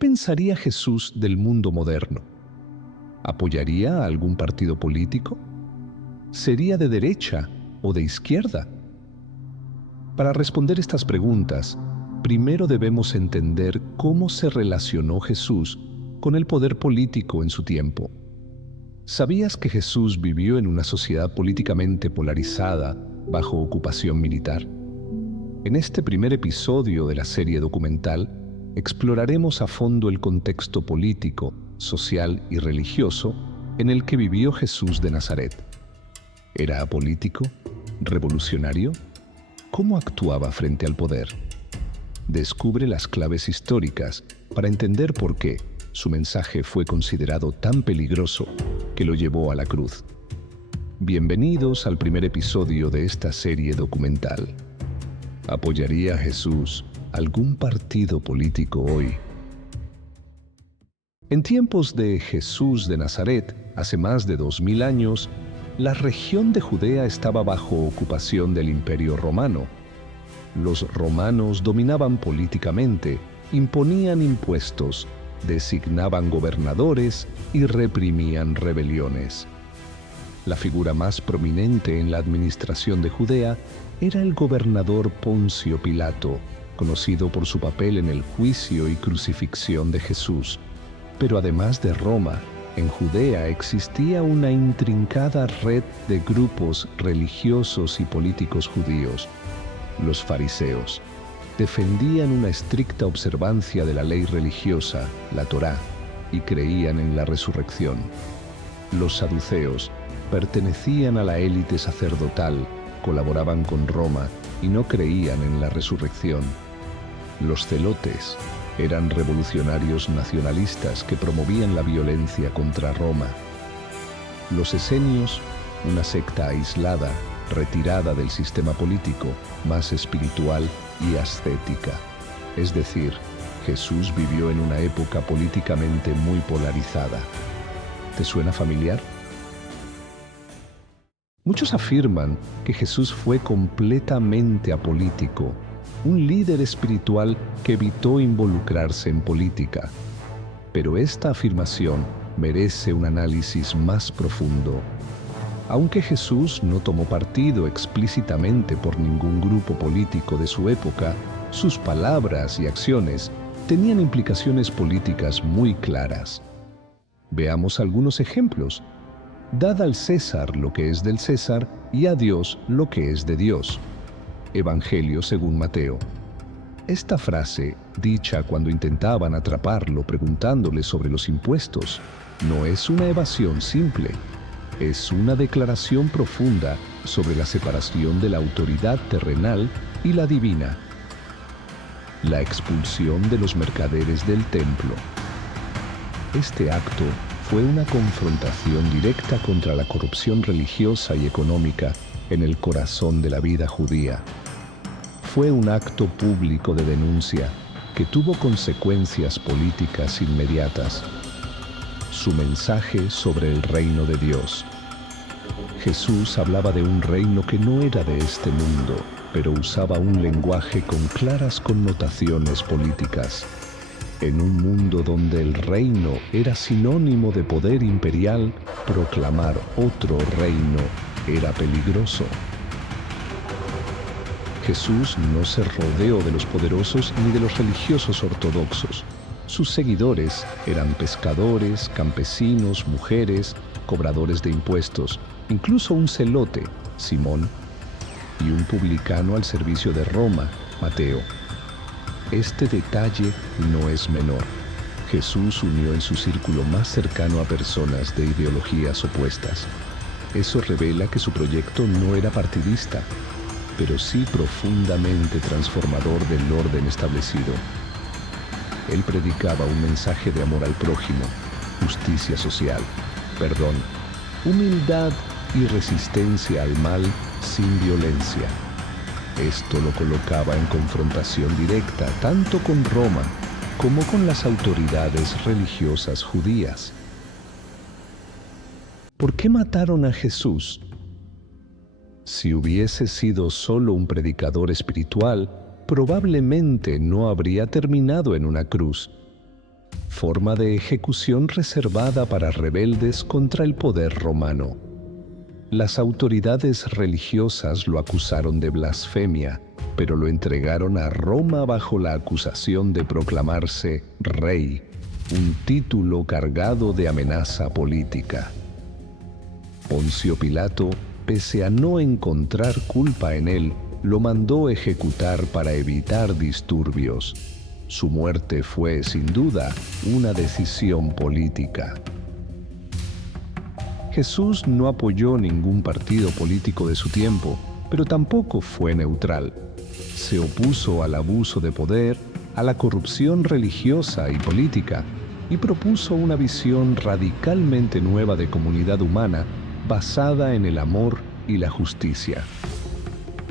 pensaría Jesús del mundo moderno? ¿Apoyaría a algún partido político? ¿Sería de derecha o de izquierda? Para responder estas preguntas, primero debemos entender cómo se relacionó Jesús con el poder político en su tiempo. ¿Sabías que Jesús vivió en una sociedad políticamente polarizada bajo ocupación militar? En este primer episodio de la serie documental, exploraremos a fondo el contexto político, social y religioso en el que vivió Jesús de Nazaret. ¿Era apolítico? ¿Revolucionario? ¿Cómo actuaba frente al poder? Descubre las claves históricas para entender por qué su mensaje fue considerado tan peligroso que lo llevó a la cruz. Bienvenidos al primer episodio de esta serie documental. ¿Apoyaría a Jesús algún partido político hoy? En tiempos de Jesús de Nazaret, hace más de 2000 años, la región de Judea estaba bajo ocupación del Imperio Romano. Los romanos dominaban políticamente, imponían impuestos, designaban gobernadores y reprimían rebeliones. La figura más prominente en la administración de Judea era el gobernador Poncio Pilato, conocido por su papel en el juicio y crucifixión de Jesús. Pero además de Roma, en Judea existía una intrincada red de grupos religiosos y políticos judíos. Los fariseos defendían una estricta observancia de la ley religiosa, la Torá, y creían en la resurrección. Los saduceos pertenecían a la élite sacerdotal, colaboraban con Roma y no creían en la resurrección. Los celotes eran revolucionarios nacionalistas que promovían la violencia contra Roma. Los esenios, una secta aislada, retirada del sistema político, más espiritual y ascética. Es decir, Jesús vivió en una época políticamente muy polarizada. ¿Te suena familiar? Muchos afirman que Jesús fue completamente apolítico, un líder espiritual que evitó involucrarse en política. Pero esta afirmación merece un análisis más profundo. Aunque Jesús no tomó partido explícitamente por ningún grupo político de su época, sus palabras y acciones tenían implicaciones políticas muy claras. Veamos algunos ejemplos. Dad al César lo que es del César y a Dios lo que es de Dios. Evangelio según Mateo. Esta frase, dicha cuando intentaban atraparlo preguntándole sobre los impuestos, no es una evasión simple. Es una declaración profunda sobre la separación de la autoridad terrenal y la divina. La expulsión de los mercaderes del templo. Este acto fue una confrontación directa contra la corrupción religiosa y económica en el corazón de la vida judía. Fue un acto público de denuncia que tuvo consecuencias políticas inmediatas. Su mensaje sobre el reino de Dios. Jesús hablaba de un reino que no era de este mundo, pero usaba un lenguaje con claras connotaciones políticas. En un mundo donde el reino era sinónimo de poder imperial, proclamar otro reino era peligroso. Jesús no se rodeó de los poderosos ni de los religiosos ortodoxos. Sus seguidores eran pescadores, campesinos, mujeres, cobradores de impuestos, incluso un celote, Simón, y un publicano al servicio de Roma, Mateo. Este detalle no es menor. Jesús unió en su círculo más cercano a personas de ideologías opuestas. Eso revela que su proyecto no era partidista, pero sí profundamente transformador del orden establecido. Él predicaba un mensaje de amor al prójimo, justicia social, perdón, humildad y resistencia al mal sin violencia. Esto lo colocaba en confrontación directa tanto con Roma como con las autoridades religiosas judías. ¿Por qué mataron a Jesús? Si hubiese sido solo un predicador espiritual, probablemente no habría terminado en una cruz. forma de ejecución reservada para rebeldes contra el poder romano. Las autoridades religiosas lo acusaron de blasfemia, pero lo entregaron a Roma bajo la acusación de proclamarse rey, un título cargado de amenaza política. Poncio Pilato, pese a no encontrar culpa en él, lo mandó ejecutar para evitar disturbios. Su muerte fue, sin duda, una decisión política. Jesús no apoyó ningún partido político de su tiempo, pero tampoco fue neutral. Se opuso al abuso de poder, a la corrupción religiosa y política, y propuso una visión radicalmente nueva de comunidad humana basada en el amor y la justicia.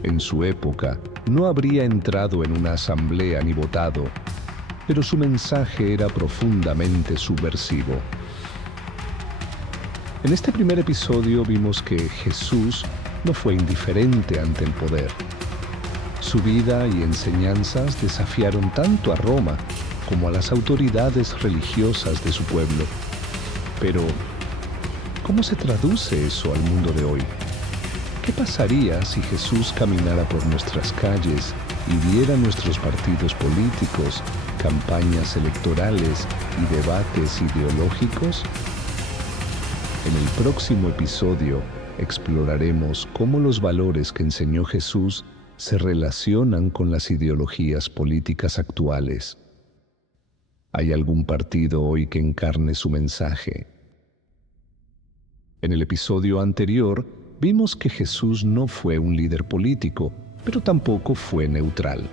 En su época, no habría entrado en una asamblea ni votado, pero su mensaje era profundamente subversivo. En este primer episodio vimos que Jesús no fue indiferente ante el poder. Su vida y enseñanzas desafiaron tanto a Roma como a las autoridades religiosas de su pueblo. Pero, ¿cómo se traduce eso al mundo de hoy? ¿Qué pasaría si Jesús caminara por nuestras calles y viera nuestros partidos políticos, campañas electorales y debates ideológicos? En el próximo episodio exploraremos cómo los valores que enseñó Jesús se relacionan con las ideologías políticas actuales. ¿Hay algún partido hoy que encarne su mensaje? En el episodio anterior, vimos que Jesús no fue un líder político, pero tampoco fue neutral.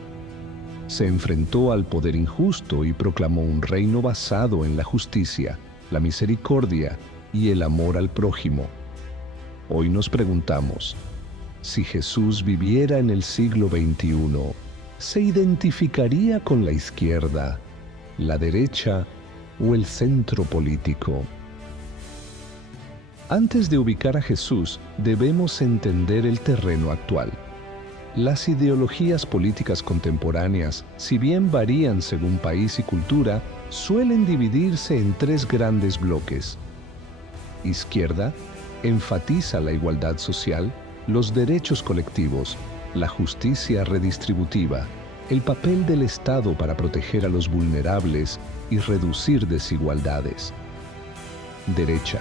Se enfrentó al poder injusto y proclamó un reino basado en la justicia, la misericordia y el amor al prójimo. Hoy nos preguntamos, si Jesús viviera en el siglo XXI, ¿se identificaría con la izquierda, la derecha o el centro político? Antes de ubicar a Jesús, debemos entender el terreno actual. Las ideologías políticas contemporáneas, si bien varían según país y cultura, suelen dividirse en tres grandes bloques. Izquierda enfatiza la igualdad social, los derechos colectivos, la justicia redistributiva, el papel del Estado para proteger a los vulnerables y reducir desigualdades. Derecha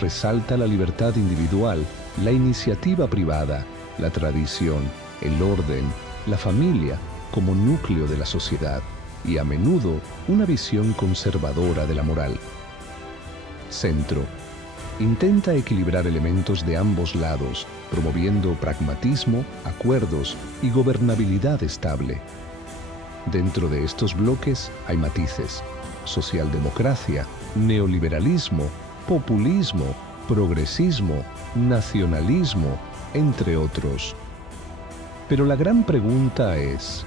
resalta la libertad individual, la iniciativa privada, la tradición, el orden, la familia como núcleo de la sociedad y a menudo una visión conservadora de la moral. Centro intenta equilibrar elementos de ambos lados, promoviendo pragmatismo, acuerdos y gobernabilidad estable. Dentro de estos bloques hay matices: socialdemocracia, neoliberalismo, populismo, progresismo, nacionalismo, entre otros. Pero la gran pregunta es,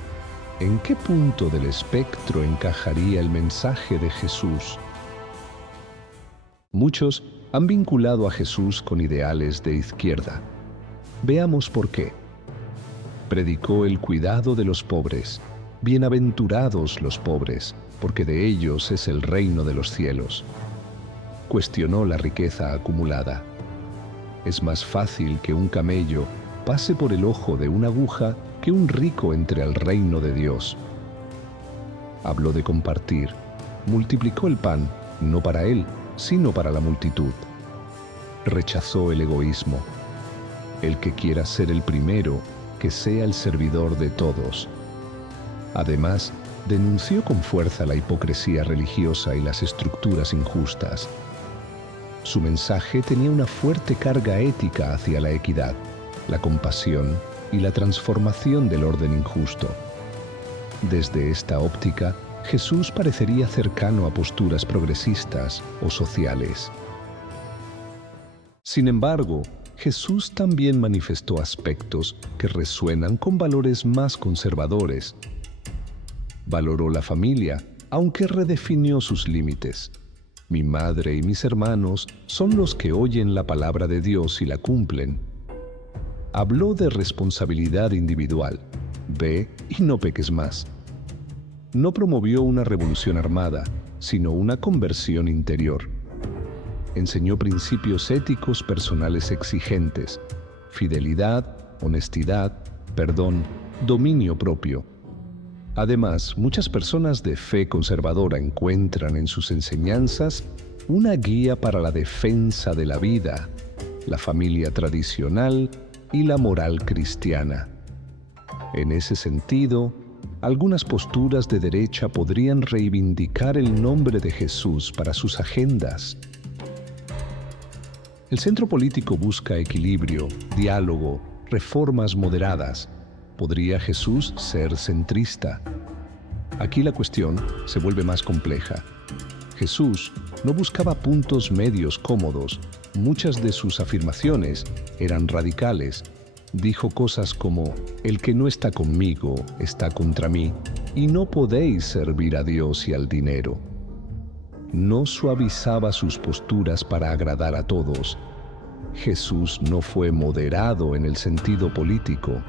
¿en qué punto del espectro encajaría el mensaje de Jesús? Muchos han vinculado a Jesús con ideales de izquierda. Veamos por qué. Predicó el cuidado de los pobres. Bienaventurados los pobres, porque de ellos es el reino de los cielos. Cuestionó la riqueza acumulada. Es más fácil que un camello pase por el ojo de una aguja que un rico entre al reino de Dios. Habló de compartir. Multiplicó el pan, no para él, sino para la multitud. Rechazó el egoísmo. El que quiera ser el primero, que sea el servidor de todos. Además, denunció con fuerza la hipocresía religiosa y las estructuras injustas. Su mensaje tenía una fuerte carga ética hacia la equidad, la compasión y la transformación del orden injusto. Desde esta óptica, Jesús parecería cercano a posturas progresistas o sociales. Sin embargo, Jesús también manifestó aspectos que resuenan con valores más conservadores. Valoró la familia, aunque redefinió sus límites. Mi madre y mis hermanos son los que oyen la palabra de Dios y la cumplen. Habló de responsabilidad individual. Ve y no peques más. No promovió una revolución armada, sino una conversión interior. Enseñó principios éticos personales exigentes: fidelidad, honestidad, perdón, dominio propio. Además, muchas personas de fe conservadora encuentran en sus enseñanzas una guía para la defensa de la vida, la familia tradicional y la moral cristiana. En ese sentido, algunas posturas de derecha podrían reivindicar el nombre de Jesús para sus agendas. El centro político busca equilibrio, diálogo, reformas moderadas. ¿Podría Jesús ser centrista? Aquí la cuestión se vuelve más compleja. Jesús no buscaba puntos medios cómodos. Muchas de sus afirmaciones eran radicales. Dijo cosas como: el que no está conmigo está contra mí, y no podéis servir a Dios y al dinero. No suavizaba sus posturas para agradar a todos. Jesús no fue moderado en el sentido político.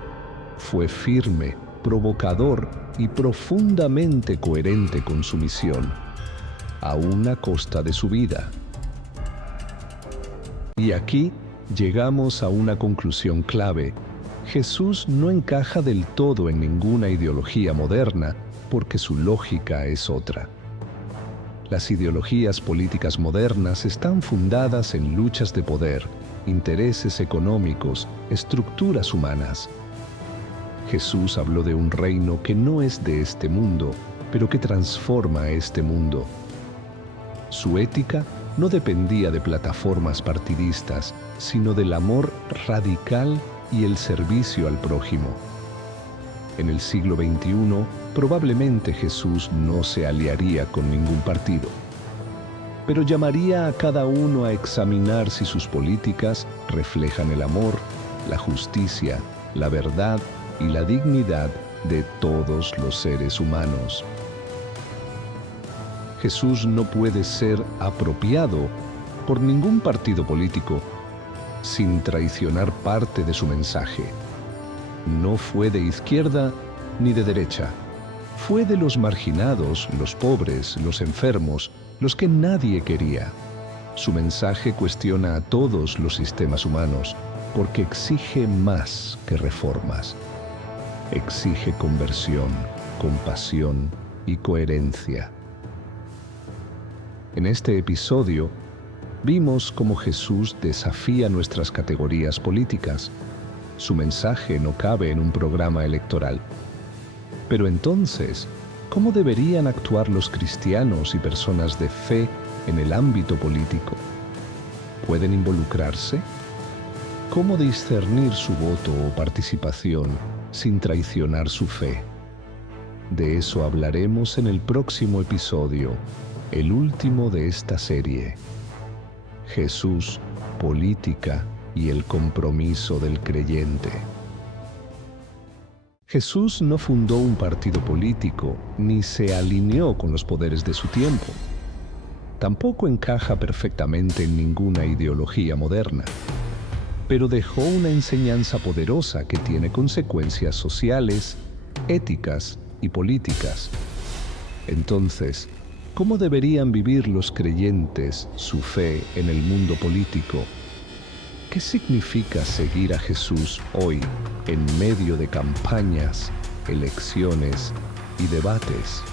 Fue firme, provocador y profundamente coherente con su misión, aún a costa de su vida. Y aquí llegamos a una conclusión clave. Jesús no encaja del todo en ninguna ideología moderna porque su lógica es otra. Las ideologías políticas modernas están fundadas en luchas de poder, intereses económicos, estructuras humanas. Jesús habló de un reino que no es de este mundo, pero que transforma este mundo. Su ética no dependía de plataformas partidistas, sino del amor radical y el servicio al prójimo. En el siglo XXI, probablemente Jesús no se aliaría con ningún partido, pero llamaría a cada uno a examinar si sus políticas reflejan el amor, la justicia, la verdad y la dignidad de todos los seres humanos. Jesús no puede ser apropiado por ningún partido político sin traicionar parte de su mensaje. No fue de izquierda ni de derecha. Fue de los marginados, los pobres, los enfermos, los que nadie quería. Su mensaje cuestiona a todos los sistemas humanos porque exige más que reformas. Exige conversión, compasión y coherencia. En este episodio, vimos cómo Jesús desafía nuestras categorías políticas. Su mensaje no cabe en un programa electoral. Pero entonces, ¿cómo deberían actuar los cristianos y personas de fe en el ámbito político? ¿Pueden involucrarse? ¿Cómo discernir su voto o participación sin traicionar su fe? De eso hablaremos en el próximo episodio, el último de esta serie. Jesús, política y el compromiso del creyente. Jesús no fundó un partido político ni se alineó con los poderes de su tiempo. Tampoco encaja perfectamente en ninguna ideología moderna, pero dejó una enseñanza poderosa que tiene consecuencias sociales, éticas y políticas. Entonces, ¿cómo deberían vivir los creyentes su fe en el mundo político? ¿Qué significa seguir a Jesús hoy en medio de campañas, elecciones y debates?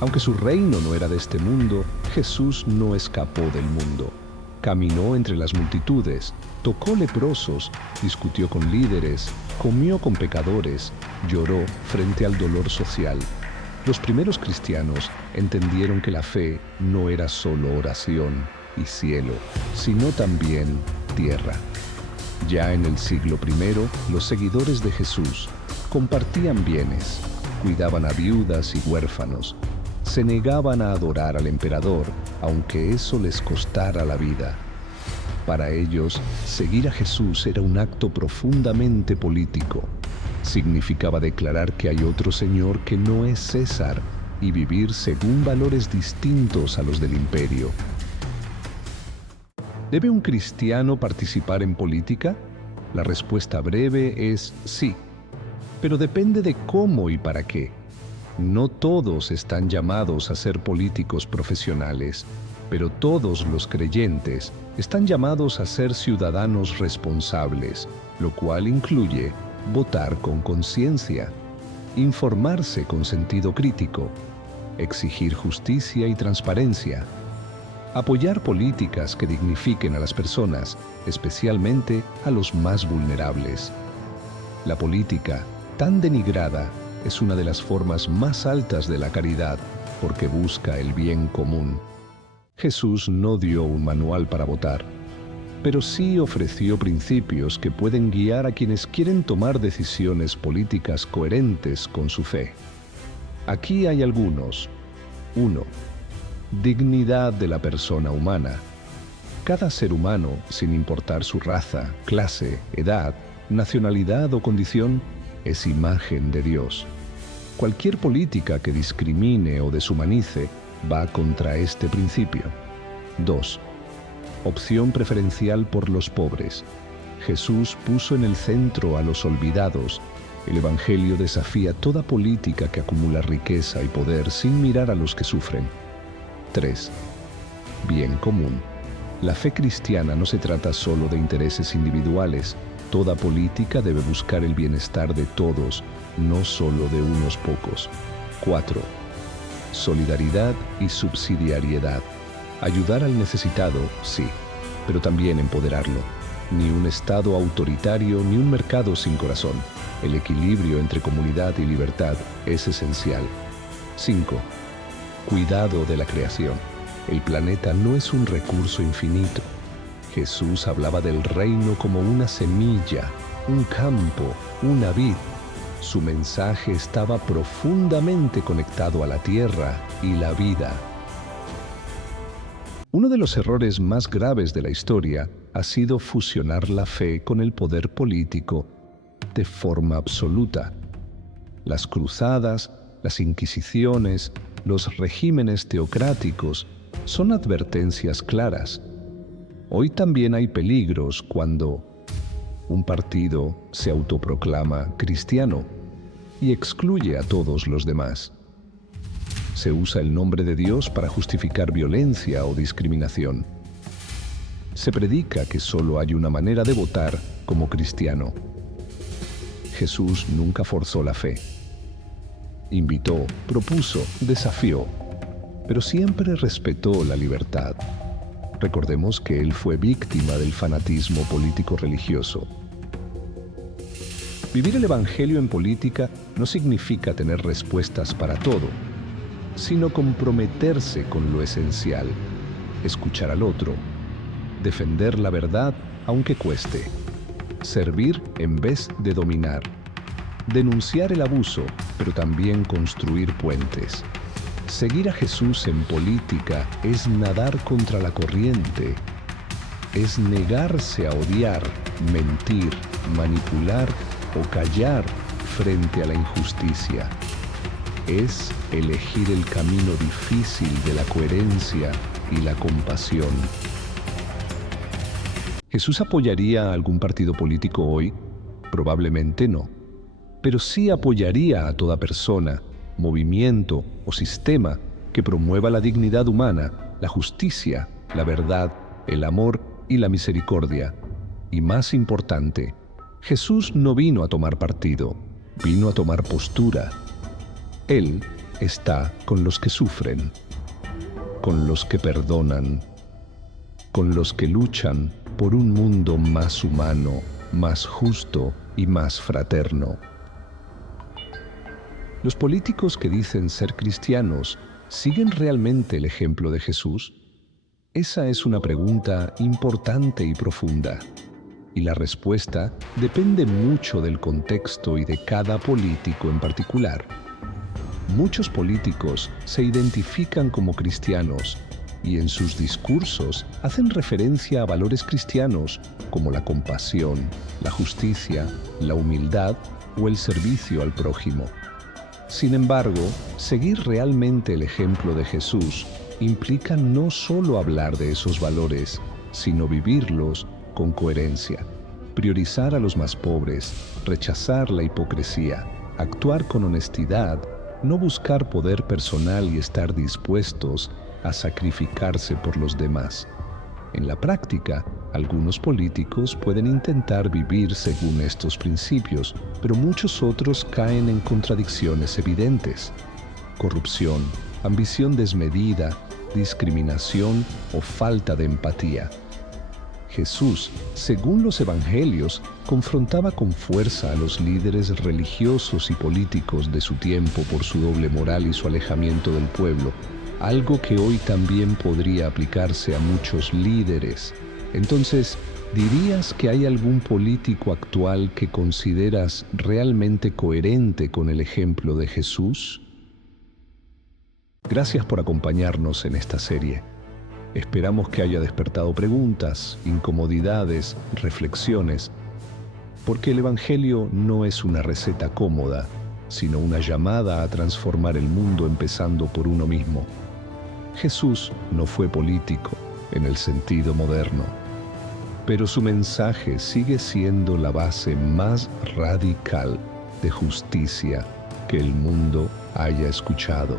Aunque su reino no era de este mundo, Jesús no escapó del mundo. Caminó entre las multitudes, tocó leprosos, discutió con líderes, comió con pecadores, lloró frente al dolor social. Los primeros cristianos entendieron que la fe no era solo oración y cielo, sino también tierra. Ya en el siglo I, los seguidores de Jesús compartían bienes, cuidaban a viudas y huérfanos, se negaban a adorar al emperador, aunque eso les costara la vida. Para ellos, seguir a Jesús era un acto profundamente político. Significaba declarar que hay otro Señor que no es César y vivir según valores distintos a los del imperio. ¿Debe un cristiano participar en política? La respuesta breve es sí, pero depende de cómo y para qué. No todos están llamados a ser políticos profesionales, pero todos los creyentes están llamados a ser ciudadanos responsables, lo cual incluye votar con conciencia, informarse con sentido crítico, exigir justicia y transparencia, apoyar políticas que dignifiquen a las personas, especialmente a los más vulnerables. La política, tan denigrada, es una de las formas más altas de la caridad porque busca el bien común. Jesús no dio un manual para votar, pero sí ofreció principios que pueden guiar a quienes quieren tomar decisiones políticas coherentes con su fe. Aquí hay algunos. 1. Dignidad de la persona humana. Cada ser humano, sin importar su raza, clase, edad, nacionalidad o condición, es imagen de Dios. Cualquier política que discrimine o deshumanice va contra este principio. 2. Opción preferencial por los pobres. Jesús puso en el centro a los olvidados. El Evangelio desafía toda política que acumula riqueza y poder sin mirar a los que sufren. 3. Bien común. La fe cristiana no se trata solo de intereses individuales. Toda política debe buscar el bienestar de todos, no solo de unos pocos. 4. Solidaridad y subsidiariedad. Ayudar al necesitado, sí, pero también empoderarlo. Ni un Estado autoritario ni un mercado sin corazón. El equilibrio entre comunidad y libertad es esencial. 5. Cuidado de la creación. El planeta no es un recurso infinito. Jesús hablaba del reino como una semilla, un campo, una vid. Su mensaje estaba profundamente conectado a la tierra y la vida. Uno de los errores más graves de la historia ha sido fusionar la fe con el poder político de forma absoluta. Las cruzadas, las inquisiciones, los regímenes teocráticos son advertencias claras. Hoy también hay peligros cuando un partido se autoproclama cristiano y excluye a todos los demás. Se usa el nombre de Dios para justificar violencia o discriminación. Se predica que solo hay una manera de votar como cristiano. Jesús nunca forzó la fe. Invitó, propuso, desafió, pero siempre respetó la libertad. Recordemos que él fue víctima del fanatismo político-religioso. Vivir el Evangelio en política no significa tener respuestas para todo, sino comprometerse con lo esencial, escuchar al otro, defender la verdad aunque cueste, servir en vez de dominar, denunciar el abuso, pero también construir puentes. Seguir a Jesús en política es nadar contra la corriente, es negarse a odiar, mentir, manipular o callar frente a la injusticia. Es elegir el camino difícil de la coherencia y la compasión. ¿Jesús apoyaría a algún partido político hoy? Probablemente no. Pero sí apoyaría a toda persona, movimiento o sistema que promueva la dignidad humana, la justicia, la verdad, el amor y la misericordia. Y más importante, Jesús no vino a tomar partido, vino a tomar postura. Él está con los que sufren, con los que perdonan, con los que luchan por un mundo más humano, más justo y más fraterno. ¿Los políticos que dicen ser cristianos siguen realmente el ejemplo de Jesús? Esa es una pregunta importante y profunda, y la respuesta depende mucho del contexto y de cada político en particular. Muchos políticos se identifican como cristianos y en sus discursos hacen referencia a valores cristianos como la compasión, la justicia, la humildad o el servicio al prójimo. Sin embargo, seguir realmente el ejemplo de Jesús implica no solo hablar de esos valores, sino vivirlos con coherencia, priorizar a los más pobres, rechazar la hipocresía, actuar con honestidad no buscar poder personal y estar dispuestos a sacrificarse por los demás. En la práctica, algunos políticos pueden intentar vivir según estos principios, pero muchos otros caen en contradicciones evidentes: corrupción, ambición desmedida, discriminación o falta de empatía. Jesús, según los evangelios, confrontaba con fuerza a los líderes religiosos y políticos de su tiempo por su doble moral y su alejamiento del pueblo, algo que hoy también podría aplicarse a muchos líderes. Entonces, ¿dirías que hay algún político actual que consideras realmente coherente con el ejemplo de Jesús? Gracias por acompañarnos en esta serie. Esperamos que haya despertado preguntas, incomodidades, reflexiones, porque el Evangelio no es una receta cómoda, sino una llamada a transformar el mundo empezando por uno mismo. Jesús no fue político en el sentido moderno, pero su mensaje sigue siendo la base más radical de justicia que el mundo haya escuchado.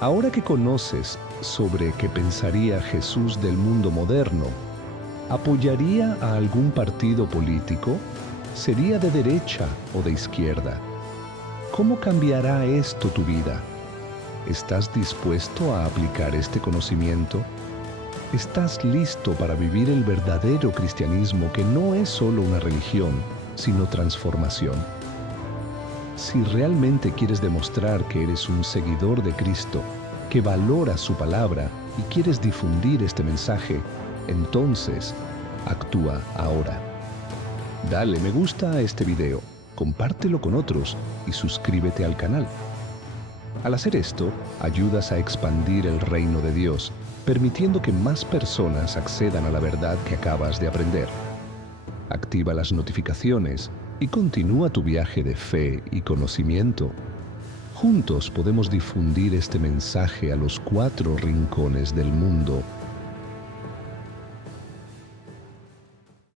Ahora que conoces sobre qué pensaría Jesús del mundo moderno, ¿apoyaría a algún partido político? ¿Sería de derecha o de izquierda? ¿Cómo cambiará esto tu vida? ¿Estás dispuesto a aplicar este conocimiento? ¿Estás listo para vivir el verdadero cristianismo, que no es solo una religión, sino transformación? Si realmente quieres demostrar que eres un seguidor de Cristo, que valoras su palabra y quieres difundir este mensaje, entonces actúa ahora. Dale me gusta a este video, compártelo con otros y suscríbete al canal. Al hacer esto, ayudas a expandir el reino de Dios, permitiendo que más personas accedan a la verdad que acabas de aprender. Activa las notificaciones y continúa tu viaje de fe y conocimiento. Juntos podemos difundir este mensaje a los 4 rincones del mundo